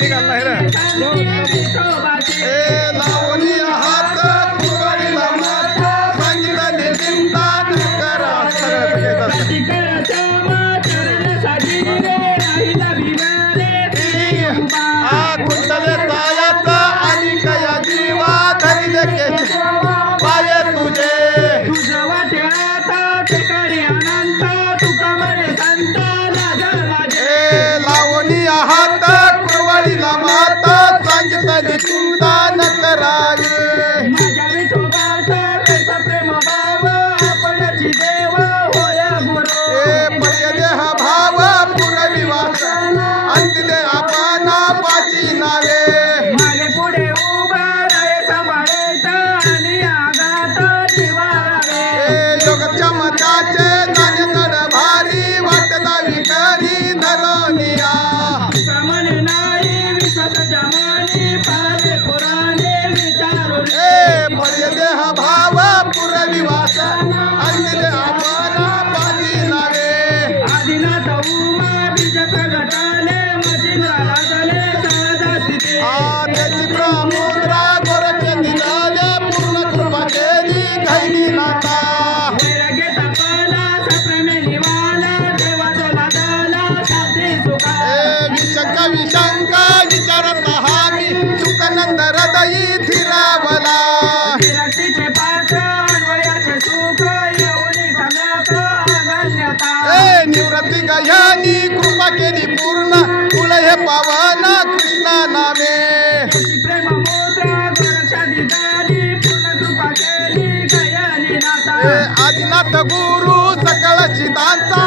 निघाल नाही रे लावणी हात कुरवाडीला मात सांगितले चिंता न करा कुंडले तायाचा आणि कया जीवा धरिले केश पाय तुझे लावणी हात कुरवाडीला मात सांगितले चिंता न करावी देह भाव पुरविवास अंतिले आपणा पाची नावे मागे पुढे उभा राय सांभाळायचा आणि आगात निवारावे योग चमचाचे नाजगड भारी वाटला विकरी धरोनिया सामान्य नाही विश्वासाच्या मानी पारे पुराणे विचारून देह भाव पुरविवास अंतिले आपणा पाची नावे आदिनाथ उमा बीज प्रगटाले मचिंद्रा लागले सहजा स्थिती त्याची प्रमुद्रा गोरखे दिलाले पूर्ण कृपा केली घैली नाता वैराग्य तपाला सप्रेमे निवाला देवा तो लागाला शांती सुखा विशंका विशंका विचारत हामी सुखनंद हृदयी धीरावला विरक्तीचे पात्र अन्वयाचे सुख येऊनी सम्याक अनन्यता निवृत्ती गह्यानी कृपा केली पूर्ण तुला हे पावन कृष्णा नामे प्रेम मुद्रा गोरक्षा दिदाली पूर्ण कृपा केली गयानी नाता आदिनाथ गुरु सकळ चितांचा